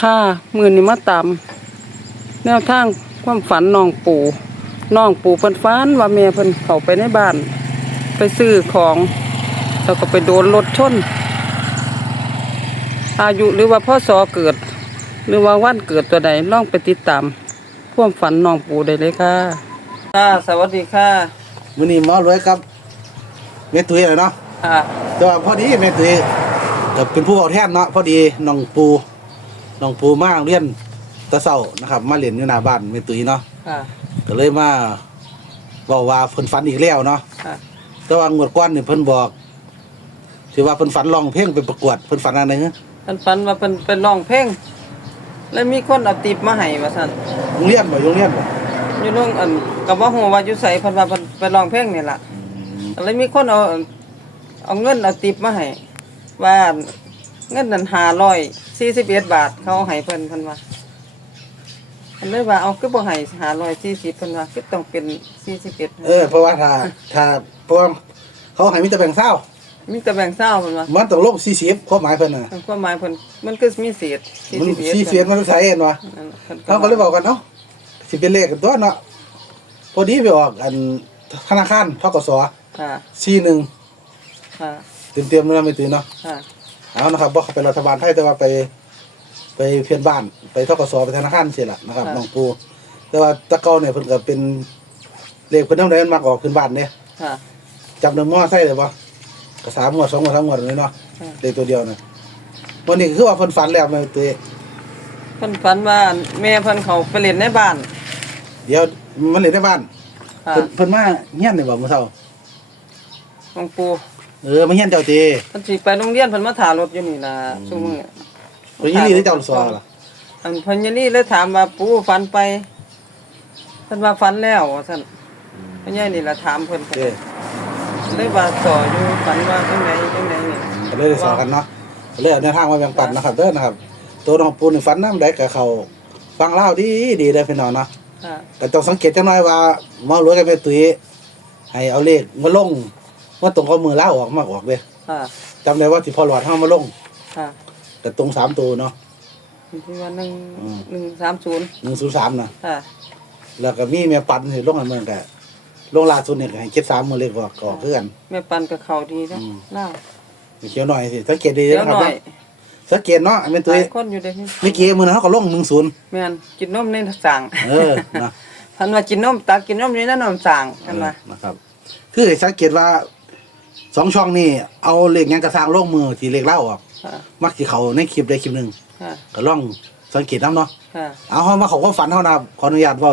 ค่ะมือนี้มาตามแนวทางความฝันน้องปู่น้องปู่เพิ่นฝันว่าแม่เพิ่นเข้าไปในบ้าน ไปซื้อของแล้วก็ไปโดนรถชน อายุหรือว่าพ่อสอเกิด หรือว่าวันเกิดตัวใดลองไปติดตามความฝันน้องปู่ได้เลยค่ะค่ะสวัสดีค่ะมื้อนี้หมอรวยครับแม่ตุ้ยแหละเนาะค่ะแต่ว่าพอดีแม่ตุ้ยก็เป็นผู้เอาแทนเนาะพอดีน้องปู น้องปูมาเรียนแตะเช้านะครับ มาเรียนอยู่หน้าบ้านแม่ตุ้ยเนาะค่ะ ก็เลยมาบอกว่าเพิ่นฝันอีกแล้วเนาะค่ะ แต่ว่างวดก่อนนี่เพิ่นบอกสิว่าเพิ่นฝันร้องเพลงไปประกวดเพิ่นฝันอะไรฮะเพิ่นฝันว่าเพิ่นไปร้องเพลงแล้วมีคนเอาติปมาให้ว่าซั่นโรงเรียนบ่โรงเรียนบ่อยู่โรงอันก็บ่ฮู้ว่าอยู่ไสเพิ่นว่าเพิ่นไปร้องเพลงนี่ล่ะแล้วมีคนเอาเอาเงินเอาติปมาให้ว่าเงินนั้น 541บาท เขาเอาให้เพิ่นเพิ่นว่าเพิ่นเลยว่าเอาคือบ่ให้540เพิ่นว่าคือต้องเป็น41เออเพราะว่าถ้าถ้าเพราะว่าเขาให้มีแต่แบ่งเศร้ามีแต่แบ่งเศร้าเพิ่นว่ามันต้องลบ40ความหมายเพิ่นน่ะความหมายเพิ่นมันคือมีเศษมัน41สี่เสียนมันใส่เห็นวะนั่นพิ่นเขาก็เลยบอกกันเนาะสิเป็นเลขกันตัวเนาะพอดีไปออกอันธนาคารทกสค่ะซีหนึ่งค่ะเตรียมเตรียมๆแล้วไม่ตื่นเนาะค่ะเอานะครับบอกเป็นรัฐบาลไทยแต่ว่าไป ไปเพียนบ้าน ไปทกสไปธนาคารเสียละนะครับน้องปูแต่ว่าตะเกาเนี่ยเพิ่นก็เป็นเลขเพิ่นทั้งใดมันมากออกขึ้นบ้านเนี่ยค่ะจำเดิมมอใส่เลยปะก็สามงวดสองงวดสามงวดเลยเนาะค่ะ เลขตัวเดียวนะวันนี้คือว่าเพิ่นฝันแล้วแม่ตุ้ยเพิ่นฝันว่าแม่เพิ่นเขาไปเล่นในบ้านเดี๋ยวมันเลยในบ้านค่ะเพิ่นเพิ่นมาเฮียนนี่บ่มื้อเช้าหลวงปู่เออมาเฮียนเจ้าตีเพิ่นสิไปโรงเรียนเพิ่นมาถารถอยู่นี่ล่ะซุมื้อเพิ่นยินดีที่เจ้าสอนล่ะอันเพิ่นยนี่เลยถามว่าปู่ฝันไปเพิ่นว่าฝันแล้วว่าซั่นเพิ่นยายนี่ล่ะถามเพิ่นเด้เลยว่าสออยู่ฝันว่าจังไดจังไดนี่ก็เลยได้สอนกันเนาะก็เลยเอาแนวทางมาแบ่งปันนะครับเด้อนะครับ ตัวน้องปูนี่ฝันน้ำใดกับเขาฟังเล่าวดีดีเด้อพี่น้องเนาะค่ะแต่ต้องสังเกตจังหน่อยว่าหมอรวยกับแม่ตุ้ยให้เอาเลขมาลงว่าตรงกับมือเล่าวออกมากออกเด้อค่ะจำได้ว่าที่พอหลอดเฮามาลงค่ะ แต่ตรงสามตัวเนาะที่ว่าอืม1 130หนึ่งศูนย์สามนะค่ะแล้วก็มีแม่ปันสิลงอันเมืองกันลงล่าสุดเนี่ยก็ให้เจ็ดสามมือเลขบอกก็คือกันแม่ปันกับเขาดีนะอืมเล่าเขียวหน่อยสิสังเกตดีเดี๋ยวนะครับหน่อยเนาะสังเกตเนาะแม่หตุ้ยลายคนอยู่เด้พี่เมื่อกี้มือนั้นเขาก็ลงหนึ่งศูนย์แม่นกินนมในสั่งเออนะท่านว่ากินนมตักกินนมในนั้นนมสั่งท่านว่านะครับคือให้สังเกตว่าสองช่องนี่เอาเลขหยังกระสร้างโลกมือที่เลขเล่าออก ค่ะมักที่เขาในคลิปใดคลิปหนึ่งค่ะก็ล่องสังเกตน้ำเนาะค่ะเอาเขามาเขาก็ฝันเท่านะขออนุญาตเว่า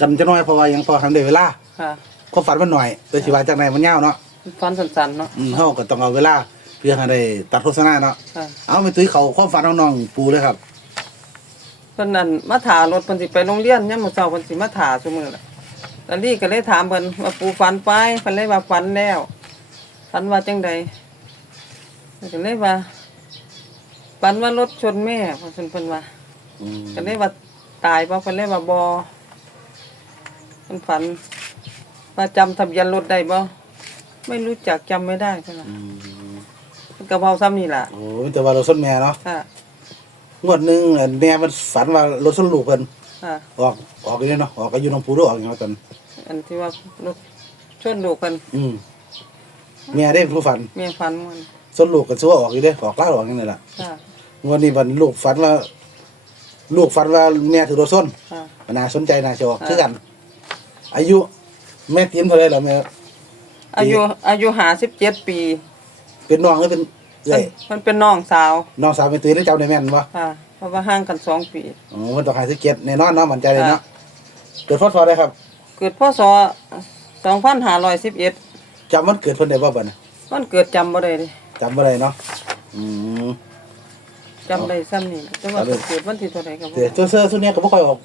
กันจะน้อยเพราะว่ายังพอทำได้เวลาค่ะก็ฝันมันหน่อยแต่ชีวาจากไหนมันยาวเนาะฟันสันๆเนาะอืมเขาก็ต้องเอาเวลาเพื่อให้ได้ตัดโฆษณาเนาะค่ะเอาไปตุ้ยเขาความฝันน้องๆปูเลยครับเพิ่นนั่นมาถารถเพิ่นสิไปโรงเรียนยามมื้อเช้าเพิ่นสิมาถาซุมื้อล่ะตอนนี้ก็เลยถามเพิ่นว่าปู่ฝันไปเพิ่นเลยว่าฝันแล้วฝันว่าจังใดเพิ่น ก็เลยว่าฝันว่ารถชนแม่เพิ่นเพิ่นว่าอืมก็เลยว่าตายบ่เพิ่นเลยว่าบ่เพิ่นฝันว่าจำทะเบียนรถได้บ่ไม่รู้จักจำไม่ได้เพิ่นว่าอืมเพิ่นก็เว้าซ้ำนี่ล่ะโอ้แต่ว่าเราส้นแม่เนาะค่ะงวดหนึ่งอันแม่มันฝันว่ารถส้นลูกเพิ่นค่ะออกออกอยู่เนาะออกอายุน้องปูด้วยออกอย่างเงี้ยตอนอันที่ว่ารถชนลูกกันอืมแม่ได้ผู้ฝันเมียฟันมัน ส้นลูกก็ซื้อว่าออกอยู่เด้ออกเล่าออกอย่างนี้แหละค่ะวันนี้วันลูกฝันว่า ลูกฝันว่าแม่ถือรถส้นค่ะมันน่าสนใจน่าจะออกอ่าคือกัน อายุ แม่เตรียมเท่าไหรแล้วแม่อายุอายุหาสิบเจ็ดปีเป็นน้องหรือเป็นเอ้ยมันเป็นน้องสาวน้องสาวเป็นตุ้ยได้เจ้าในแม่นวะค่ะ เพราะว่าห่างกันสองปี อ๋อมันต้องหายสเก็ตแน่นอนเนาะมั่นใจเลยอ่าเนาะเกิดพศได้ครับเกิดพศสองพันห้าร้อยสิบเอ็ดจำวันเกิดเพิ่นได้บ่บ่น่ะมันเกิดจำบ่ได้เลย จำบ่ได้เนาะอืม จำได้ซ้ำนี่แต่ว่าเอาเลยเกิดวันที่เท่าไหร่ก็บ่แต่ตัวเสื้อตัวเนี้ยก็บ่ค่อยออก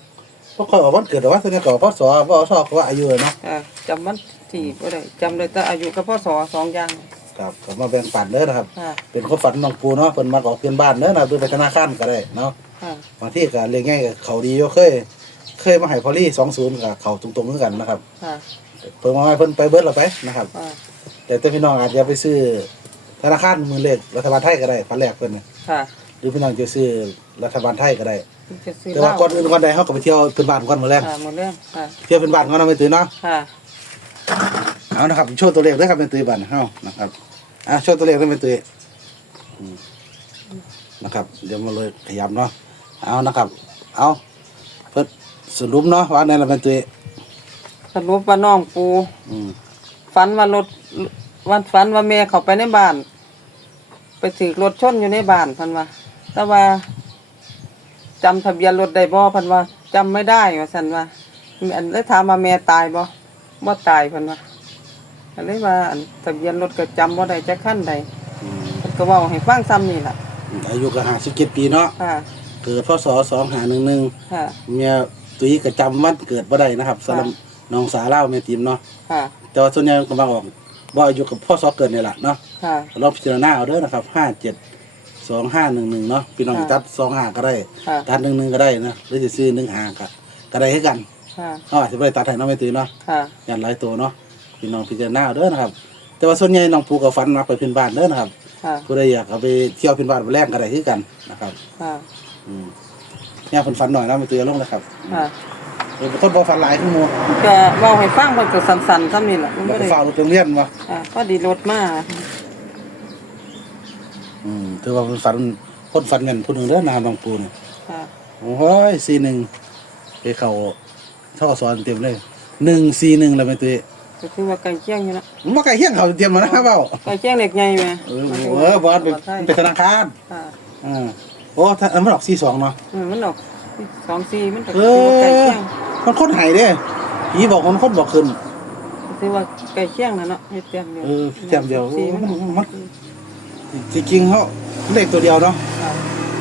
บ่ค่อยออกวันเกิดแต่ว่าตัวเนี้ยก็ออกพศบ่ชอบก็ว่าอายุเนาะค่ะจำวันที่บ่ได้จำได้แต่อายุกับพศสองอย่างครับก็มาแบ่งปันเด้อนะครับ ค่ะเป็นความฝันน้องปูเนาะเพิ่นมาออกเพื่อนบ้านเด้อนะหรือไปธนาคารก็ได้เนาะค่ะบางทีก็เรียกง่ายก็เขาดีอยู่เคย เคยมาให้พอลี่20ก็เขาตรงๆคือกันนะครับ ค่ะเพิ่นมาให้เพิ่นไปเบิดแล้วไปนะครับ ค่ะแต่แต่พี่น้องอาจจะไปซื้อ ธนาคารมือเลขรัฐบาลไทยก็ได้พันแรกเพิ่นน่ะค่ะหรือพี่น้องจะซื้อรัฐบาลไทยก็ได้ จะซื้อแต่เหว่าล้าก่อนอื่นก่อนใดเขาก็ไปเที่ยวเป็นบ้านก่อนมาแรกค่ะหมดเรื่องค่ะเที่ยวเป็นบ้านก่อนเอาไปตื่นเนาะค่ะเอานะครับโชว์ตัวเลขด้วยครับเป็นตัวบ้านเฮานะครับอะโชว์ตัวเลขด้วยเป็นตัวอืมนะครับ เดี๋ยวมาเลยขยับเนาะเอานะครับ เอาเพิ่นสรุปเนาะว่าในละเป็นตัวสรุปว่าน้องปูอืม ฝันว่ารถ วันฝันว่าแม่เขาไปในบ้าน ไปถือรถชนอยู่ในบ้านเพันว่าแต่ว่าจำทะเบียนรถได้บ่เพันว่าจำไม่ได้ว่าสันว่าอันเลยถามว่าแม่ตายบ่บ่ตายเพันว่าอันเลยว่าอันทะเบียนรถก็จำบ่ได้จักขั้นใดอืมเพิ่นก็เว้าให้ฟังซ้ำนี่ล่ะอายุก็ห้าสิบเจ็ดปีเนาะค่ะ เกิดพศสองหาหนึ่งหนึ่งค่ะ เมียตุ้ยก็จำวันเกิดบ่ได้นะครับสำหรับน้องสาวเล่าวแม่ติมเนาะค่ะ แต่ว่าส่วนใหญ่ก็มาออก ว่าอายุกับพ่อซอเกิดเนี่ยแหละเนาะค่ะ ลองพิจารณาเอาเด้อนะครับห้าเจ็ดสองห้าหนึ่งหนึ่งเนาะพี่น้องค่ะ ตัดสองห้าก็ได้ ค่ะ ตัดหนึ่งหนึ่งก็ได้นะหรือจะซื้อหนึ่งห้าก็ก็ได้ให้กันค่ะเขาอาจจะไม่ได้ตัดให้น้องไม่ตื่นเนาะค่ะยันหลายตัวเนาะพี่น้องพิจารณาเอาเด้อนะครับ แต่ว่าส่วนใหญ่น้องปูกับฟันมักไปเพื้นบ้านเด้อนะครับค่ะผู้ใดอยากเอาไปเที่ยวเพื้นบ้านไปแลกก็ได้คือกันนะครับค่ะอืมเนี่ยเพิ่นฟันหน่อยนะไม่ตื่นลงเลยครับ ค่ะ เออเป็นคนบ่ฟันหลายขึ้นหมู่ก็เว้าให้ฟังเพิ่นก็สั้นๆซ้ำนี่ล่ะมันบ่บ่ได้ได้ฟ้าวรถโรงเรียนวะค่ะพอดีรถมาอืมถือว่าเพิ่นฟันคนฟันเงินผู้หนึงเด้อนะครับน้องปูเนี่ยค่ะโอ้ยสี่หนึ่งไปเขาเท่ากับสอนเต็มเลยหนึ่งสี่หนึ่งเลยไม่ตื่นก็คือว่าใกล้เคียงอยู่นะมันมาไก่เฮี้ยงเขาเตรียมมานะครับเปล่าใกล้เคียงเด็กใหญ่แม่เออเออบอสเป็นเป็นธนาคารค่ะอ่าโอ้ถ้ามันออกสี่สองเนาะเออมันออกสองสี่มันก็เอคือว่าใกล้อเคียง มันคนหายเด้ผีบอกคนคนบอกขึ้นคือว่าใกล้เคียงนะเนาะเฮ็ดเต็มเดียวเออเต็มเดียวสี่มันมันจริงๆเขาเลขตัวเดียวเนาะค่ะ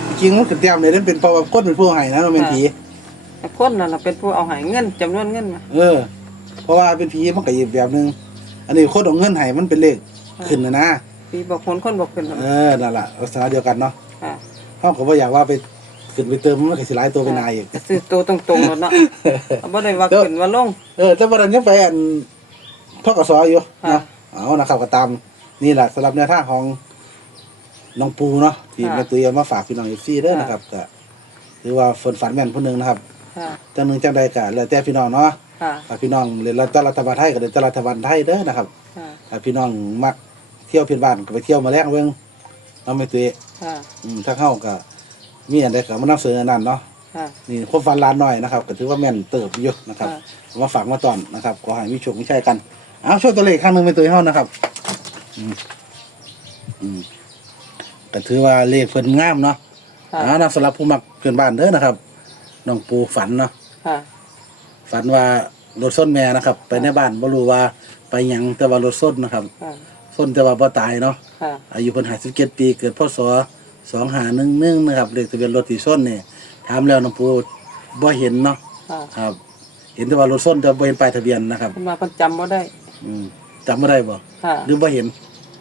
จริงๆมันขึ้นเต็มเลยนั่นเป็นเพราะว่าคนเป็นผู้ใหายนะมันเป็นผีแต่คนนั่นน่ะเป็นผู้เอาใหายเงินจำนวนเงินมาเออ เพราะว่าเป็นผีมันก็อีกแบบหนึงอันนี้คนเอาเงินให้มันเป็นเลขขึ้นนะนะปีบอกคนคนบอกเป็นเออนั่นแหละลักษณะเดียวกันเนาะค่ะเขาก็บ่อยากว่าไป ขึ้นไปเติมมันก็สิหลายตัวเป็นนายอีกก็ซื้อตัวตรงๆแล้วเนาะเอาบ่ได้ว่าขึ้นว่าลง เออแต่วันนั้นยังไปอันพ่อกสออยู่ค่ะเนาะเอานะครับก็ตามนี่แหละสำหรับแนวทางของน้องปูเนาะที่ค่ะแม่ตุ้ยเอามาฝากพี่น้องเอฟซีเด้อค่ะ นะครับก็ถือว่าฝนฝันแม่นผู้หนึงนะครับค่ะจังหนึงจังใดก็แล้วแต่พี่น้องเนาะค่ะถ้าพี่น้องเรียนรัฐบาลไทยก็เรียนรัฐบาลไทยเด้อนะครับ ค่ะถ้าพี่น้องมักเที่ยวเพียนบ้านก็ไปเที่ยวมาแลกเบิ่งเอาไม่ตุ้ย ค่ะ อืมถ้าเข้าก็ มีอันใดก็มานำเสนออันนั้นเนาะค่ะ นี่ความฝันล้านน้อยนะครับก็ถือว่าแม่นเติบอยู่นะครับค่ะมาฝากมาตอนนะครับขอให้มีโชคมีชัยกันเอาช่วยตัวเลขอีกข้างหนึ่งเป็นตัวห้องนะครับอืมอืมก็ถือว่าเลขเพิ่นงามเนาะค่ะ เอานะสำหรับผู้มักเพื่อนบ้านเด้อนะครับน้องปูฝันเนาะ ค่ะ ฝันว่ารถส้นแม่นะครับ ไปในบ้านบ่รู้ว่าไปหยังแต่ว่ารถส้นนะครับค่ะ ส้นแต่ว่าบ่ตายเนาะค่ะ อายุเพิ่น57ปี เกิดพศ 2511นะครับเลขทะเบียนรถที่ส้นนี่ถามแล้วน้องปูบ่เห็นเนาะค่ะครับ เห็นแต่ว่ารถส้นแต่บ่เห็นป้ายทะเบียนนะครับเพิ่นว่าเพิ่นจำบ่ได้อืมจำไม่ได้บ่ค่ะหรือบ่เห็น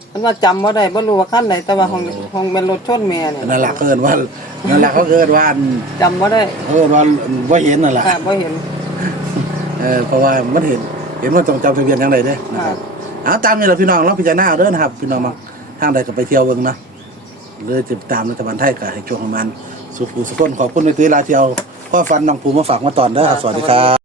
เพิ่นว่าจำบ่ได้บ่รู้ว่าคันไหนแต่ว่าของโอ้ของเป็นรถชนแม่เนี่ยนั่นแหละเขาเอินว่านั่นแหละเขาเอินว่าอันจำบ่ได้เขาเอินว่าบ่เห็นนั่นแหละ ค่ะบ่เห็น เออเพราะว่ามันเห็นเห็นว่าต้องจำทะเบียนอย่างไรเด้นะครับ เอาตามนี่แหละพี่น้องเราพิจารณาเอาเด้อนะครับ พี่น้องมาทางใดก็ไปเที่ยวเบิ่งนะ หรือจะตามรัฐบาลไทยก็ให้ช่วงของมัน สุขูสุขคนขอบคุณในตุ้ยลาเที่ยวพ่อฟันน้องภูมาฝากมาตอนเด้อครับสวัสดีครับ